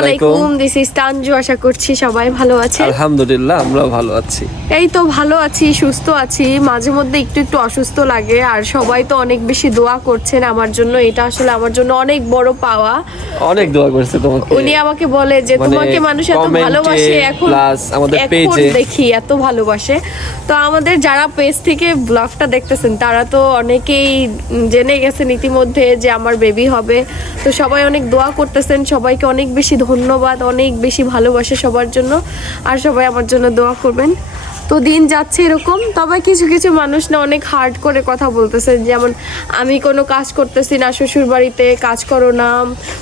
আলাইকুম। This is Tanju আশা করছি সবাই ভালো আছে আলহামদুলিল্লাহ আমরা ভালো আছি। এই তো ভালো আছি সুস্থ আছি মাঝে মধ্যে একটু একটু অসুস্থ লাগে আর সবাই তো অনেক বেশি দোয়া করছেন আমার জন্য এটা আসলে আমার জন্য অনেক বড় পাওয়া। অনেক দোয়া করছে তোমাকে। উনি আমাকে বলে যে মানে তোমাকে মানুষ এত ভালোবাসে এখন আমাদের page-এ। দেখি এত ভালোবাসে। তো আমাদের যারা পেজ থেকে ব্লগটা দেখতেছেন তারা তো অনেকেই জেনে গেছেন ইতিমধ্যে যে আমার বেবি হবে। তো সবাই অনেক দোয়া করতেছেন সবাইকে অনেক বেশি ধন্যবাদ অনেক বেশি ভালোবাসে সবার জন্য। আর সবাই আমার জন্য দোয়া করবেন। তো দিন যাচ্ছে এরকম তবে কিছু কিছু মানুষ না অনেক হার্ড করে কথা বলতেছে। যেমন আমি কোনো কাজ করতেছি না শ্বশুর বাড়িতে কাজ করো না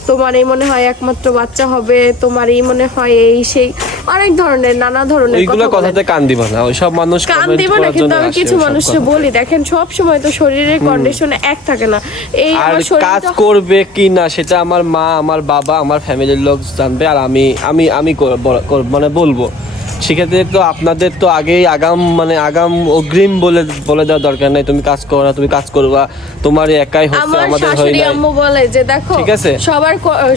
তোমার এই মনে হয় একমাত্র বাচ্চা হবে তোমার এই মনে হয় এই সেই অনেক ধরনের নানা ধরনের কথাতে কান দিবা না ওইসব মানুষ কান দিব না কিন্তু আমি কিছু মানুষকে বলি দেখেন সব সময় তো শরীরের কন্ডিশন এক থাকে না। এই আমার কাজ করবে কি না সেটা আমার মা আমার বাবা আমার ফ্যামিলির লোক জানবে আর আমি আমি আমি মানে বলব। সেক্ষেত্রে তো আপনাদের তো আগেই আগাম মানে আগাম অগ্রিম বলে বলে দেওয়ার দরকার নাই। তুমি কাজ করো না তুমি কাজ করবা। তোমার একাই হচ্ছে আমাদের হয় নাই। আম্মু বলে যে দেখো ঠিক আছে? সবার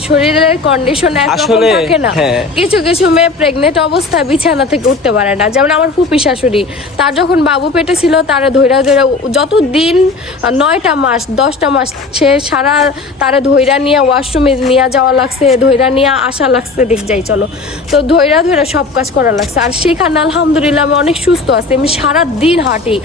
শরীরের কন্ডিশন একরকম থাকে না। হ্যাঁ। কিছু কিছু মেয়ে প্রেগনেন্ট অবস্থায় বিছানা থেকে উঠতে পারে না। যেমন আমার ফুপি শাশুড়ি তার যখন বাবু পেটে ছিল তারা ধৈরা ধৈরা যত দিন নয়টা মাস দশটা মাস সে সারা তারা ধৈরা নিয়ে ওয়াশরুমে নিয়ে যাওয়া লাগছে ধৈরা নিয়ে আসা লাগছে দেখ যাই চলো। তো ধৈরা ধৈরা সব কাজ করা লাগছে। আর সেখানে আলহামদুলিল্লাহ আমি অনেক সুস্থ আছি। আমি সারা দিন হাঁটি।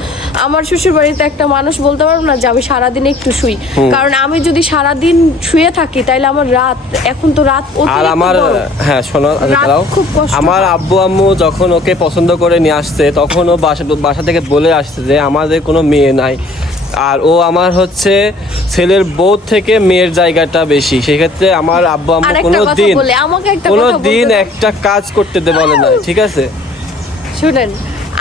আমার শ্বশুর বাড়িতে একটা মানুষ বলতে পারব না যে আমি সারাদিন একটু শুই। কারণ আমি যদি সারাদিন শুয়ে থাকি তাহলে আমার রাত এখন তো রাত আর আমার হ্যাঁ শোনো। খুব কষ্ট। আমার আব্বু আম্মু যখন ওকে পছন্দ করে নিয়ে আসছে তখন ও বাসা বাসা থেকে বলে আসছে যে আমাদের কোনো মেয়ে নাই। আর ও আমার হচ্ছে ছেলের বউ থেকে মেয়ের জায়গাটা বেশি। সেক্ষেত্রে আমার আব্বু আম্মু কোনো দিন কোনো দিন একটা কাজ করতে দে বলে না ঠিক আছে? শুনেন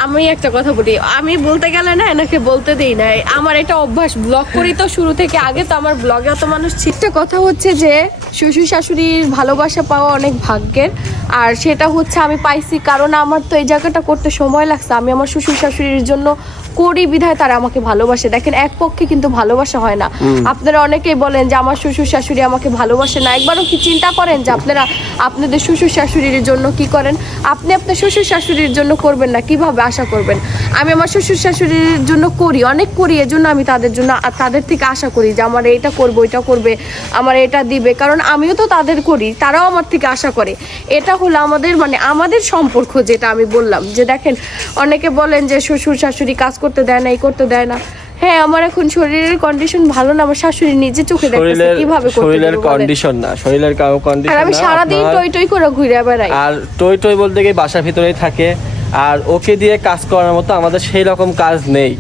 আমি একটা কথা বলি আমি বলতে গেলে না এনাকে বলতে দেই না আমার এটা অভ্যাস ব্লগ করি তো শুরু থেকে আগে তো আমার ব্লগে অত মানুষ একটা কথা হচ্ছে যে শ্বশুর শাশুড়ির ভালোবাসা পাওয়া অনেক ভাগ্যের আর সেটা হচ্ছে আমি পাইছি কারণ আমার তো এই জায়গাটা করতে সময় লাগছে। আমি আমার শ্বশুর শাশুড়ির জন্য করি বিধায় তারা আমাকে ভালোবাসে। দেখেন এক পক্ষে কিন্তু ভালোবাসা হয় না। আপনারা অনেকেই বলেন যে আমার শ্বশুর শাশুড়ি আমাকে ভালোবাসে না। একবারও কি চিন্তা করেন যে আপনারা আপনাদের শ্বশুর শাশুড়ির জন্য কি করেন? আপনি আপনার শ্বশুর শাশুড়ির জন্য করবেন না। কীভাবে? আশা করবেন। আমি আমার শ্বশুর শাশুড়ির জন্য করি অনেক করি এজন্য আমি তাদের জন্য তাদের থেকে আশা করি যে আমার এটা করব এটা করবে আমার এটা দিবে। কারণ আমিও তো তাদের করি তারাও আমার থেকে আশা করে। এটা হলো আমাদের মানে আমাদের সম্পর্ক যেটা আমি বললাম। যে দেখেন অনেকে বলেন যে শ্বশুর শাশুড়ি কাজ করতে দেয় না এই করতে দেয় না। হ্যাঁ আমার এখন শরীরের কন্ডিশন ভালো না আমার শাশুড়ি নিজে চোখে দেখতেছে কীভাবে করতে শরীরের কন্ডিশন না শরীরের কারও কন্ডিশন আমি সারা দিন টই টই করে ঘুরে বেড়াই। আর টই টই বলতে গিয়ে বাসার ভিতরেই থাকে আর ওকে দিয়ে কাজ করার মতো আমাদের সেই রকম কাজ নেই।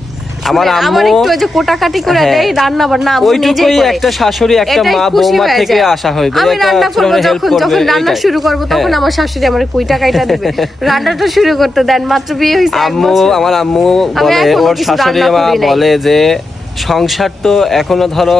আমার আমার আম্মু একটু যে কোটাকাটি করে হ্যাঁ। দেয় রান্না বান্না আম্মু নিজেই করে। একটা শাশুড়ি একটা মা বৌমা থেকে হয় আমি রান্না করব যখন যখন রান্না শুরু করব তখন হ্যাঁ। আমার শাশুড়ি আমার কুই টাকাইটা দিবে। রান্নাটা শুরু করতে দেন মাত্র বিয়ে হইছে আম্মু আমার আম্মু বলে ওর শাশুড়ি মা বলে যে সংসার তো এখনও ধরো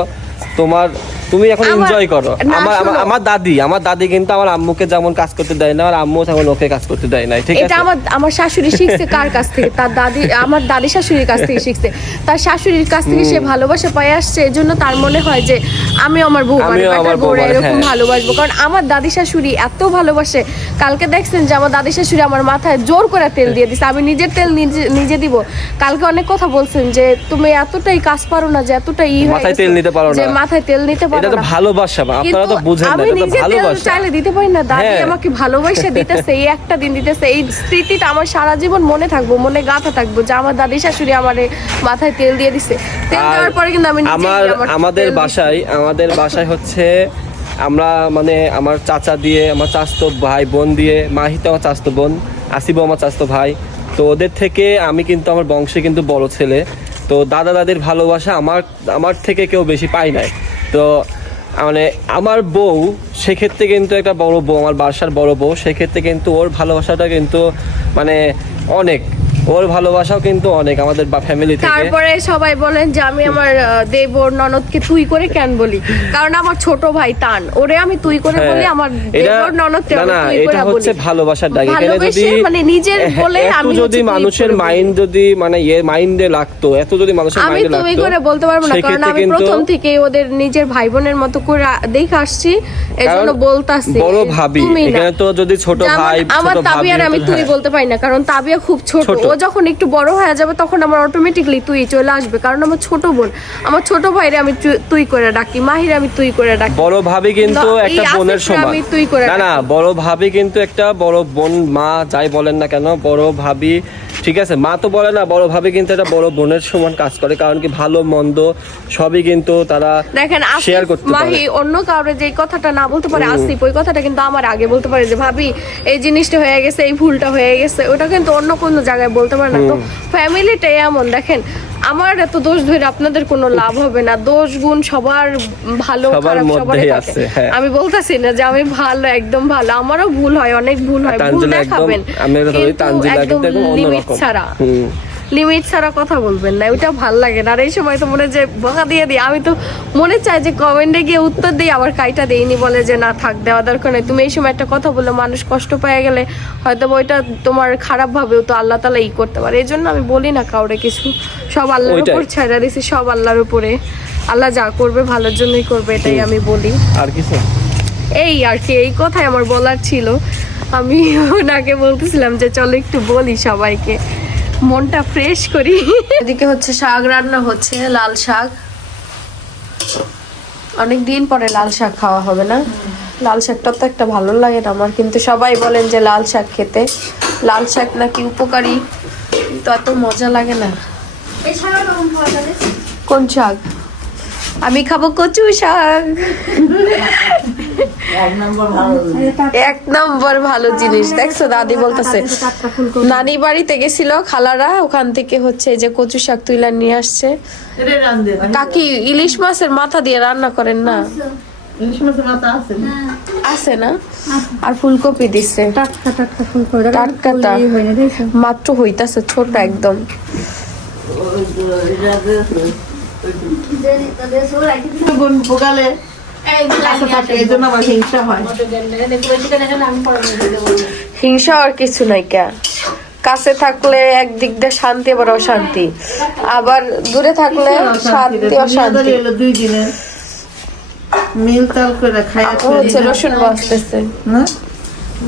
তোমার তুমি এখন এনজয় করো। আমার আমার- দাদি আমার দাদি কিন্তু আমার আম্মুকে যেমন কাজ করতে দেয় না আর আম্মু তেমন ওকে কাজ করতে দেয় না ঠিক আছে? এটা আমার আমার শাশুড়ি শিখছে কার কাছ থেকে? তার দাদি আমার দাদি শাশুড়ির কাছ থেকে শিখছে। তার শাশুড়ির কাছ থেকে সে ভালোবাসা পাই আসছে এজন্য তার মনে হয় যে আমি আমার বউ মানে আমিও আমার বউরা বউমার, এরকম হ্যাঁ। ভালোবাসবো। কারণ আমার দাদি শাশুড়ি এত ভালোবাসে। কালকে দেখছেন যে আমার দাদি শাশুড়ি আমার মাথায় জোর করে তেল দিয়ে দিছে। আমি নিজের তেল নিজে নিজে দিব। কালকে অনেক কথা বলছেন যে তুমি এতটাই কাজ পারো না যে এতটাই ই মাথায় তেল নিতে পারো যে না। মাথায় তেল নিতে পারো এটা তো ভালোবাসা আপনারা তো বুঝেন না এটা তো ভালোবাসা। চাইলে দিতে পারি না। দাদি হ্যাঁ। আমাকে ভালোবাসা দিতেছে এই একটা দিন দিতেছে এই স্মৃতিটা আমার সারা জীবন মনে থাকব মনে গাঁথা থাকব যে আমার দাদি শাশুড়ি আমার মাথায় তেল দিয়ে দিছে। তেল দেওয়ার পরে কিন্তু আমি আমার আমাদের বাসায় আমাদের বাসায় হচ্ছে আমরা মানে আমার চাচা দিয়ে আমার চাচতো ভাই বোন দিয়ে মাহি তো আমার চাচতো বোন আসিবও আমার চাচতো ভাই। তো ওদের থেকে আমি কিন্তু আমার বংশে কিন্তু বড় ছেলে। তো দাদা দাদির ভালোবাসা আমার আমার থেকে কেউ বেশি পাই নাই। তো মানে আমার বউ, সেক্ষেত্রে কিন্তু একটা বড় বউ, আমার বাসার বড় বউ, সেক্ষেত্রে কিন্তু ওর ভালোবাসাটা কিন্তু মানে অনেক। ওর ভালোবাসাও কিন্তু অনেক আমাদের ফ্যামিলি থেকে। তারপরে সবাই বলেন যে আমি আমার দেবর ননদকে তুই করে কেন বলি? কারণ আমার ছোট ভাই তান। ওরে আমি তুই করে হ্যাঁ, বলি আমার দেবর ননদকে আমি না তুই এটা হচ্ছে ভালোবাসার ডাক এখানে যদি মানে নিজের বলে আমি যদি মানুষের মাইন্ড যদি মানে ইয়ে মাইন্ডে লাগতো এত যদি মানুষের আমি মাইন্ডে লাগতো করে বলতে পারব না কারণ আমি প্রথম থেকে ওদের নিজের ভাই বোনের মতো করে দেখে আসছি এই জন্য বলতাছি বড় ভাবি এখানে তো যদি ছোট ভাই আমার ছোট ভাবি আমার তাবিয়ার আমি তুই হ্যাঁ। বলতে পারি না কারণ তাবিয়া খুব ছোট যখন একটু বড় হয়ে যাবে তখন আমার অটোমেটিকলি তুই চলে আসবে। কারণ আমার ছোট বোন আমার ছোট ভাইরে আমি তুই করে ডাকি মাহিরে আমি তুই করে ডাকি। বড় ভাবি কিন্তু একটা বোনের সমান। আমি তুই করে না না বড় ভাবি কিন্তু একটা বড় বোন মা যাই বলেন না কেন বড় ভাবি ঠিক আছে মা তো বলে না বড় ভাবে কিন্তু এটা বড় বোনের সমান কাজ করে কারণ কি ভালো মন্দ সবই কিন্তু তারা দেখেন শেয়ার করতে পারে। অন্য কাউরে যে কথাটা না বলতে পারে আসিফ ওই কথাটা কিন্তু আমার আগে বলতে পারে যে ভাবি এই জিনিসটা হয়ে গেছে এই ভুলটা হয়ে গেছে। ওটা কিন্তু অন্য কোনো জায়গায় বলতে পারে না। তো ফ্যামিলিটাই এমন দেখেন আমার এত দোষ ধরে আপনাদের কোনো লাভ হবে না। দোষ গুণ সবার ভালো খারাপ সবারই আছে, হ্যাঁ। আমি বলতাছি না যে আমি ভালো একদম ভালো। আমারও ভুল হয় অনেক ভুল হয়। ভুল দেখাবেন। আমি তানজিলা একদম কিন্তু একদম ছাড়া। লিমিট ছাড়া কথা বলবেন না ওইটা ভালো লাগে না। আর এই সময় তো মনে যে বকা দিয়ে দিই আমি তো মনে চাই যে কমেন্টে গিয়ে উত্তর দিই আবার কাইটা দেইনি বলে যে না থাক দেওয়া দরকার নেই। তুমি এই সময় একটা কথা বললে মানুষ কষ্ট পেয়ে গেলে হয়তো ওইটা তোমার খারাপ ভাবেও তো আল্লাহ তালা ই করতে পারে। এই জন্য আমি বলি না কাউরে কিছু। সব আল্লাহর। উপর ছেড়ে দিছি সব আল্লাহর উপরে। আল্লাহ যা করবে ভালোর জন্যই করবে এটাই আমি বলি। আর কিছু? এই আর কি এই কথাই আমার বলার ছিল। আমি ওনাকে বলতেছিলাম যে চলো একটু বলি সবাইকে। মনটা ফ্রেশ করি। এদিকে হচ্ছে শাক রান্না হচ্ছে লাল শাক। অনেক দিন পরে লাল শাক খাওয়া হবে না। লাল শাকটা তো একটা ভালো লাগে না আমার কিন্তু সবাই বলেন যে লাল শাক খেতে। লাল শাক নাকি উপকারী কিন্তু এত মজা লাগে না। কোন শাক? আমি খাব কচু শাক। এক নম্বর ভালো জিনিস। দেখছ দাদি বলতেছে নানি বাড়িতে গেছিল খালারা ওখান থেকে হচ্ছে যে কচু শাক তুইলা নিয়ে আসছে। কাকি ইলিশ মাছের মাথা দিয়ে রান্না করেন না? আছে না? আর ফুলকপি দিছে। টাটকাটা মাত্র হইতাছে ছোট একদম। পোকালে? হিংসা আর কিছু নাই কে? কাছে থাকলে একদিক দিয়ে শান্তি আবার অশান্তি। আবার দূরে থাকলে শান্তি অশান্তি। দুই দিনে মিল তাল করে খাইয়া হচ্ছে রসুন বাঁচতেছে।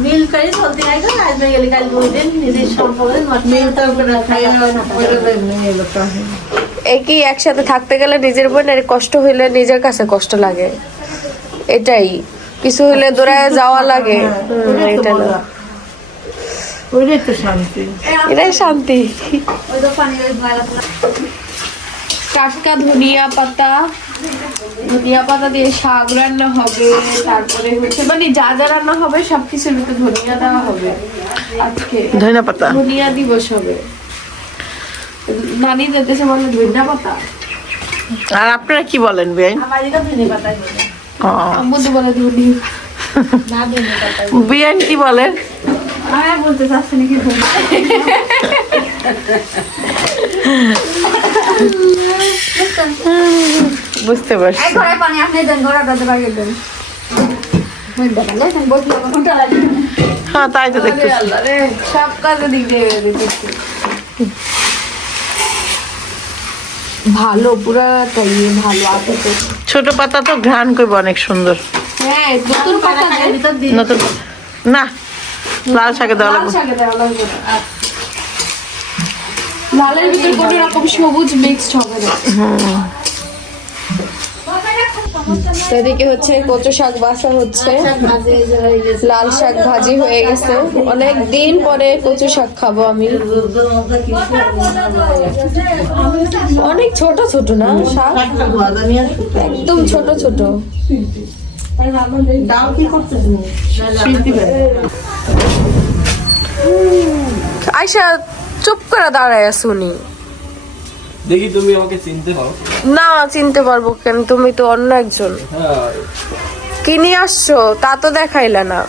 মিল করি চলতে গেছে আজ গেলে কাল দুই দিন নিজের সম্পর্কে মিল তাল করে খাইয়া পরে নিয়ে এলো কাহিনী। একই একসাথে থাকতে গেলে নিজের বোনের কষ্ট হইলে নিজের কাছে কষ্ট লাগে। এটাই। কিছু হলে দৌড়ায় যাওয়া লাগে। হুম, এটা না। ওইটাই তো শান্তি। এটাই শান্তি। টাটকা ধনিয়া পাতা। ধনিয়া পাতা দিয়ে শাক রান্না হবে তারপরে হচ্ছে মানে যা যা রান্না হবে সবকিছুর ভিতরে ধনিয়া দেওয়া হবে। আজকে ধনিয়া পাতা? ধনিয়া দিবস হবে। নানি যেতেছে বলে ধনিয়া পাতা। আর আপনারা কি বলেন বেআই আমার ধনিয়া পাতা বিয়ান কি বলেন বলতে চাচ্ছি নাকি বুঝতে পারছি। পানি আপনি দেন ঘরে হ্যাঁ তাই তো দেখতে সব কাজে দিক ভালো পুরাটা ইয়ে ভালো আছে তো ছোট পাতা তো ঘ্রাণ করবে অনেক সুন্দর। হ্যাঁ নতুন না লাল শাকে দেওয়া লাগবে। লালের ভিতর কোনো রকম সবুজ মিক্সড হবে না। এদিকে হচ্ছে কচু শাক বাসা হচ্ছে। লাল শাক ভাজি হয়ে গেছে। অনেক দিন পরে কচু শাক খাব আমি। অনেক ছোট ছোট না শাক? একদম ছোট ছোট। আয়সা চুপ করে দাঁড়ায় শুনি দেখি তুমি আমাকে চিনতে পারো। না চিনতে পারব কেন? তুমি তো অন্য একজন। হ্যাঁ। কি নিয়ে আসছো? তা তো দেখাইলে না।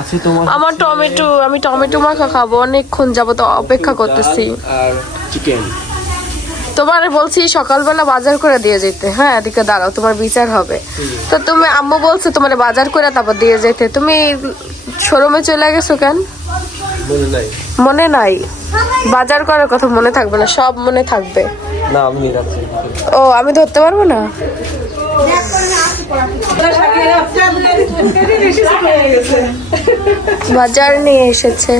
আছে তোমার আমার টমেটো আমি টমেটো মাখা খাব অনেকক্ষণ যাব তো অপেক্ষা করতেছি। আর চিকেন তোমার বলছি সকালবেলা বাজার করে দিয়ে যেতে। হ্যাঁ এদিকে দাঁড়াও তোমার বিচার হবে। তো তুমি আম্মু বলছে তোমার বাজার করে তারপর দিয়ে যেতে। তুমি শোরুমে চলে গেছো কেন? মনে নাই। বাজার করার কথা মনে থাকবে না সব মনে থাকবে। না আমি ও আমি ধরতে পারব না? বাজার নিয়ে এসেছে।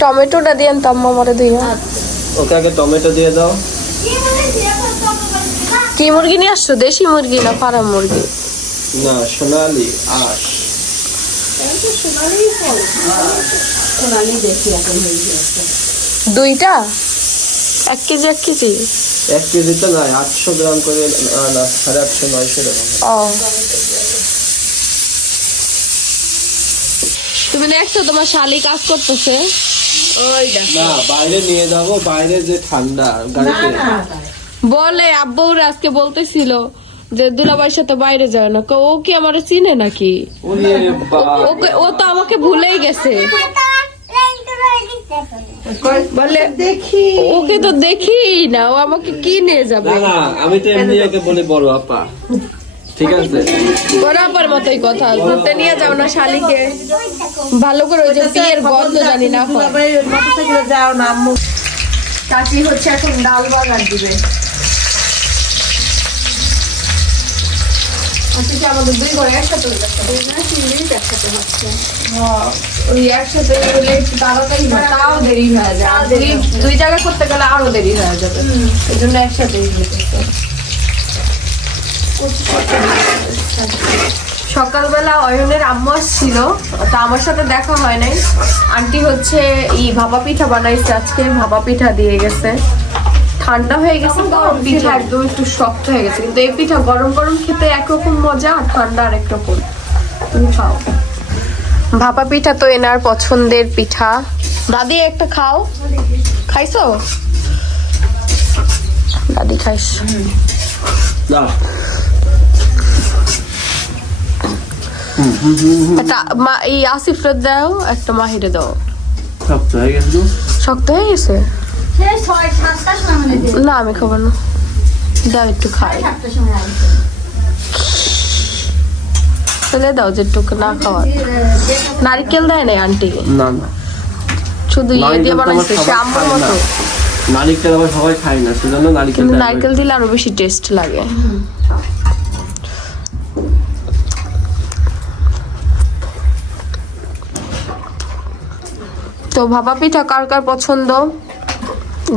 টমেটোটা দিয়ে তো আম্মা মরে দিয়ে ওকে আগে টমেটো দিয়ে দাও। কি মুরগি নিয়ে আসছো? দেশি মুরগি না ফার্ম মুরগি? না সোনালি আশ। দুইটা? এক কেজি এক কেজি? এক কেজিতে নয় আটশো গ্রাম করে না সাড়ে আটশো নয়শো গ্রাম। ও। তুমি দেখছ তোমার শালি কাজ করতেছে? না বাইরে নিয়ে যাব বাইরে যে ঠান্ডা গাড়িতে। বলে আব্বুর আজকে বলতেছিল যে দুলাভাইয়ের সাথে বাইরে যায় না। ও কি আমার চিনে নাকি? ওকে ও তো আমাকে ভুলেই গেছে। বলে দেখি ওকে তো দেখি না ও আমাকে কি নিয়ে যাবে? না আমি তো এমনি ওকে বলে বড় আপা। ঠিক আছে? বরাবর মতোই কথা ঘুরতে নিয়ে যাও না শালিকে। ভালো করে ওই যে বিয়ের গন্ধ জানি না যাও না আম্মু। চাচি হচ্ছে এখন ডাল বাগার দিবে। আজকে কি আমাদের দুই ঘরে একসাথে হয়ে যাচ্ছে? হ্যাঁ, ওই একসাথে হলে একটু তাড়াতাড়ি তাও দেরি হয়ে যায়। দুই জায়গায় করতে গেলে আরও দেরি হয়ে যাবে। এই জন্য একসাথেই সকালবেলা অয়নের আম্মু আসছিল। তা আমার সাথে দেখা হয় নাই। আন্টি হচ্ছে ই ভাপা পিঠা বানাইছে। আজকে ভাপা পিঠা দিয়ে গেছে। ঠান্ডা হয়ে গেছে তো পিঠা একদম একটু শক্ত হয়ে গেছে। কিন্তু এই পিঠা গরম গরম খেতে একরকম মজা আর ঠান্ডা আর একরকম তুমি খাও। ভাপা পিঠা তো এনার পছন্দের পিঠা। দাদি একটা খাও। খাইছো? দাদি খাইস। না একটা মা এই আসিফরে দাও একটা মাহিরে দাও। শক্ত হয়ে গেছিল শক্ত হয়ে গেছে? না আমি খাব না। দাও একটু খাই। ফেলে দাও যেটুকু না খাওয়া নারকেল দেয় নাই আন্টি? না না। শুধু ইয়ে দিয়ে বানাইছে না। মতো। নারিকেল আবার সবাই খায় না সেজন্য নারিকেল কিন্তু নারকেল দিলে আরও বেশি টেস্ট লাগে। তো ভাপা পিঠা কার কার পছন্দ?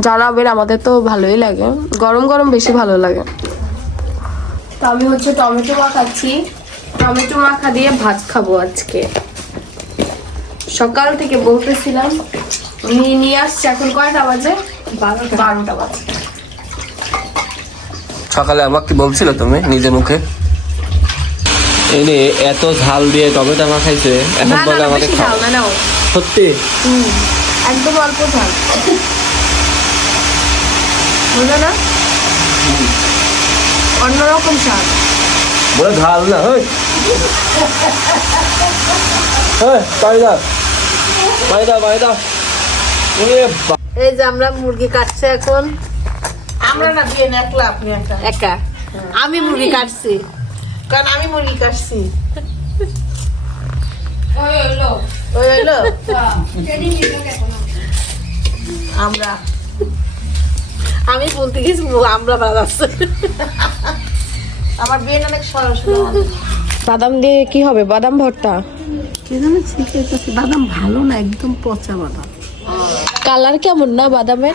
জানাবেন আমাদের তো ভালোই লাগে। গরম গরম বেশি ভালো লাগে। তো আমি হচ্ছে টমেটো মাখাচ্ছি। টমেটো মাখা দিয়ে ভাত খাব আজকে। সকাল থেকে বলতেছিলাম নিয়ে নিয়ে আসছে। এখন কয়টা বাজে? বারোটা। বারোটা বাজে। সকালে আমাকে বলছিল তুমি নিজে মুখে? এনে এত ঝাল দিয়ে টমেটো মাখাইছে এখন বলে আমাকে খাও। সত্যি? একদম অল্প ঝাল। বুঝলো না? অন্যরকম স্বাদ। বলে ঝাল না হই। হ্যাঁ পানি দাও পানি দাও পানি দাও এই যে আমরা মুরগি কাটছে এখন। আমরা না দিয়ে একলা আপনি একা একা? আমি মুরগি কাটছি। কারণ আমি মুরগি কাটছি। ওই হইল। আমরা। আমি বলতে গেছি মু- আমরা বাজাচ্ছে আমার বিয়ে অনেক সরাসরি বাদাম দিয়ে কি হবে? বাদাম ভর্তা? বাদাম ভালো না একদম পচা বাদাম। কালার কেমন না বাদামের?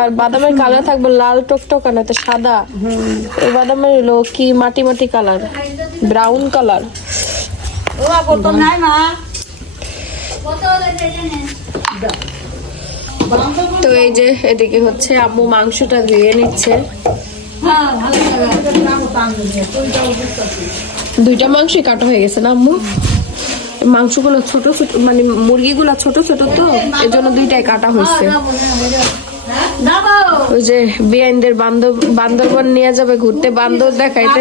আর বাদামের কালার থাকবে লাল টকটকা না তো সাদা। এই বাদামের হলো কি মাটি মাটি কালার? Brown colour. তো এই যে এদিকে হচ্ছে আম্মু মাংসটা ধুয়ে নিচ্ছে। দুইটা মাংসই কাটা হয়ে গেছে না আম্মু? মাংসগুলো ছোট ছোট মানে মুরগিগুলো ছোট ছোট তো এর জন্য দুইটাই কাটা হয়েছে। ওই যে বিআইনদের বান্ধব বান্দরবন নিয়ে যাবে ঘুরতে বান্দর দেখাইতে।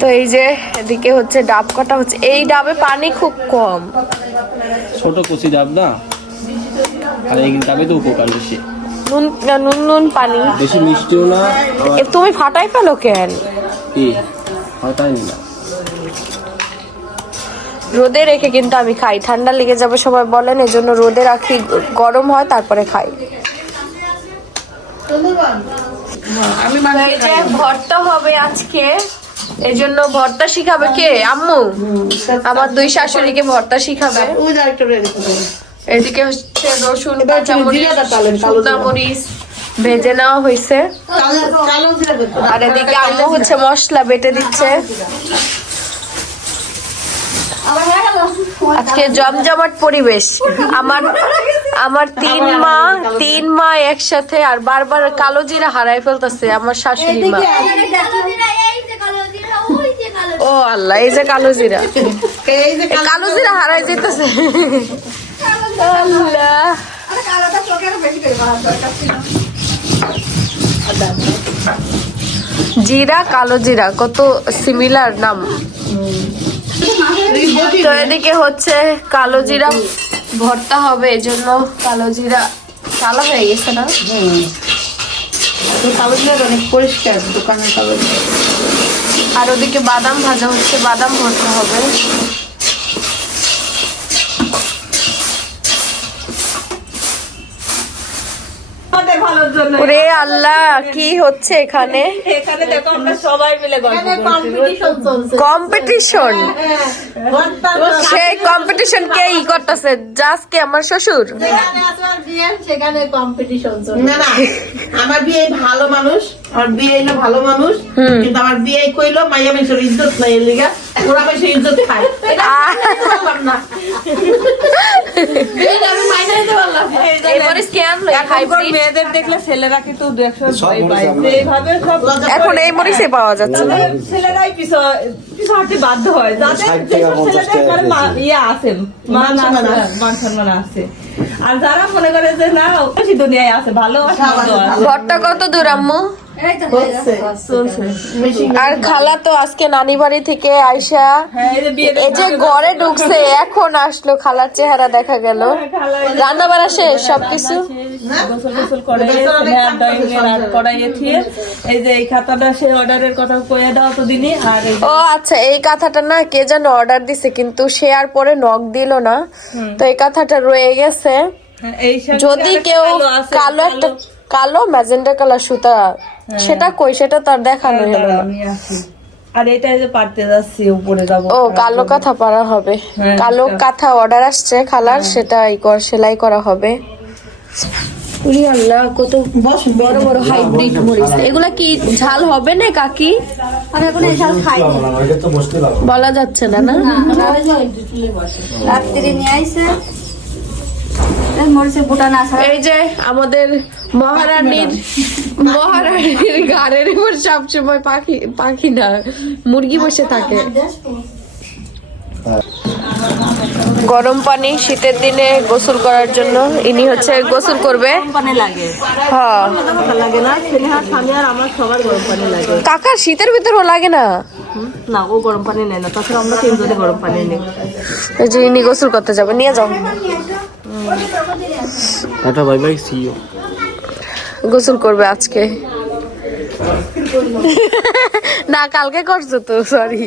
তো এই যে এদিকে হচ্ছে ডাব কাটা হচ্ছে। এই ডাবে পানি খুব কম। ছোট কচি ডাব না? আর এই ডাবে তো উপকার বেশি। নুন নুন নুন পানি। বেশি মিষ্টিও না এ তুমি ফাটাই পেল কেন? হয়তাই না। রোদে রেখে কিন্তু আমি খাই। ঠান্ডা লেগে যাবে সবাই বলেন এজন্য রোদে রাখি গরম হয় তারপরে খাই। আমি এই যে ভর্তা হবে আজকে। এই জন্য ভর্তা শিখাবে কে? আম্মু? আমার দুই শাশুড়িকে ভর্তা শিখাবে। এদিকে হচ্ছে রসুন শুকনা মরিচ ভেজে নেওয়া হয়েছে। আর এদিকে আম্মু হচ্ছে মশলা বেটে দিচ্ছে। আজকে জমজমাট পরিবেশ। আমার আমার তিন মা তিন মা একসাথে আর বারবার কালো জিরা হারাই ফেলতেছে আমার শাশুড়ি মা। ও আল্লাহ, এই যে কালো জিরা। কালো জিরা হারাই যেতেছে। জিরা, কালো জিরা, কত সিমিলার নাম। তো এদিকে হচ্ছে কালো জিরা, ভর্তা হবে, এজন্য কালো জিরা কালো হয়ে গেছে না? কালো জিরা অনেক পরিষ্কার, দোকানের কালো জিরা। আর ওদিকে বাদাম ভাজা হচ্ছে বাদাম ভর্তা হবে। ভালোর জন্য। ওরে আল্লাহ কি হচ্ছে এখানে? এখানে দেখো আমরা সবাই মিলে গল্প কম্পিটিশন চলছে। কম্পিটিশন সেই কম্পিটিশন কে ই করতেছে? জাসকে আমার শ্বশুর? আমার বিয়ে সেখানে কম্পিটিশন না না আমার বিয়ে ভালো মানুষ আমার বিয়ে হইল ভালো মানুষ কিন্তু আমার বিয়ে কইলো মাইয়া মানুষের ইজ্জত নাই এর লিগা। ওরা মানুষের ইজ্জত খায় এটা আমি বললাম না এটা আমি মাইনে নিতে পারলাম না। মেয়েদের দেখলে ছেলেরা কিন্তু এইভাবে সব এখন এই মরিচে পাওয়া যাচ্ছে ছেলেরাই পিছু পিছু হাঁটতে বাধ্য হয়। যাতে ছেলেদের মানে ইয়ে মান সম্মান আছে, আর যারা মনে করে যে না দুনিয়ায় আছে ভালো ঘরটা কত দূর আম্মু। আর খালা তো আজকে নানি বাড়ি থেকে আইসা হ্যাঁ এই যে ঘরে ঢুকছে এখন আসলো খালার চেহারা দেখা গেল। রান্না বাড়া শেষ সবকিছু ও আচ্ছা এই কাঁথাটা না কে যেন অর্ডার দিছে কিন্তু সে আর পরে নক দিল না। তো এই কাঁথাটা রয়ে গেছে। হ্যাঁ, যদি কেউ কালো একটা কালো ম্যাজেন্টা কালার সুতা। সেটা কই? সেটা তার দেখানো হলো না। আর এটা যে পারতে যাচ্ছি উপরে যাব। ও কালো কাঁথা পারা হবে। হ্যাঁ, কালো কাঁথা। অর্ডার আসছে খালার সেটা ই কর সেলাই করা হবে। উরি আল্লাহ কত বড় বড় হাইব্রিড মরিচ। এগুলা কি ঝাল হবে না কাকি? আর এখন এই শাল খাইনি বলা যাচ্ছে না না? রাত্রি নিয়ে আইছে। এই যে আমাদের মহারানীর মহারানীর ঘাড়ের উপর সবসময় পাখি পাখি না মুরগি বসে থাকে। গরম পানি শীতের দিনে গোসল করার জন্য ইনি হচ্ছে গোসল করবে। হ্যাঁ। কাকার শীতের ভিতরও লাগে না? না ও গরম পানি নেয় না তাছাড়া আমরা তিনজনে গরম পানি নেই। এই যে ইনি গোসল করতে যাবে নিয়ে যাও। Tata bye bye see you গোসল করবে আজকে। না, কালকে করছ তো সরি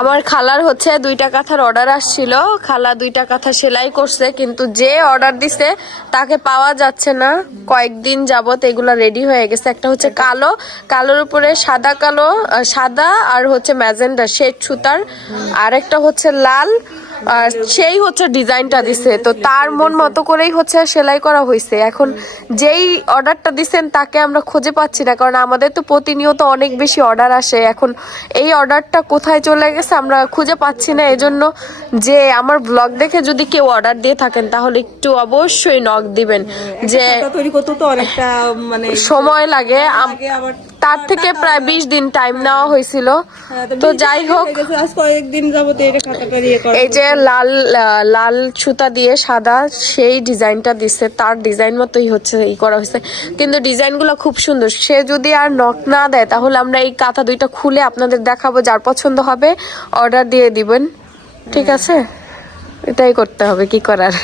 আমার খালার হচ্ছে দুইটা কাঁথার অর্ডার আসছিল। খালা দুইটা কাঁথা সেলাই করছে, কিন্তু যে অর্ডার দিছে, তাকে পাওয়া যাচ্ছে না। কয়েকদিন যাবত এগুলা রেডি হয়ে গেছে। একটা হচ্ছে কালো, কালোর উপরে সাদা কালো সাদা আর হচ্ছে ম্যাজেন্ডা, শেড সুতার। আর একটা হচ্ছে লাল আর সেই হচ্ছে ডিজাইনটা দিছে। তো তার মন মতো করেই হচ্ছে সেলাই করা হয়েছে এখন যেই অর্ডারটা দিছেন তাকে আমরা খুঁজে পাচ্ছি না কারণ আমাদের তো প্রতিনিয়ত অনেক বেশি অর্ডার আসে। এখন এই অর্ডারটা কোথায় চলে গেছে আমরা খুঁজে পাচ্ছি না। এজন্য যে আমার ব্লগ দেখে যদি কেউ অর্ডার দিয়ে থাকেন তাহলে একটু অবশ্যই নক দিবেন যে তৈরি করতে তো অনেকটা মানে সময় লাগে আবার তার থেকে প্রায় বিশ দিন টাইম নেওয়া হয়েছিল। হ্যাঁ, তো যাই হোক হয়ে ইয়ে এই যে লাল লাল সুতা দিয়ে সাদা সেই ডিজাইনটা দিচ্ছে তার ডিজাইন মতোই হচ্ছে ই করা হয়েছে। কিন্তু ডিজাইনগুলো খুব সুন্দর। সে যদি আর নখ না দেয় তাহলে আমরা এই কাঁথা দুইটা খুলে আপনাদের দেখাবো যার পছন্দ হবে। অর্ডার দিয়ে দিবেন। ঠিক আছে? এটাই করতে হবে কি করার?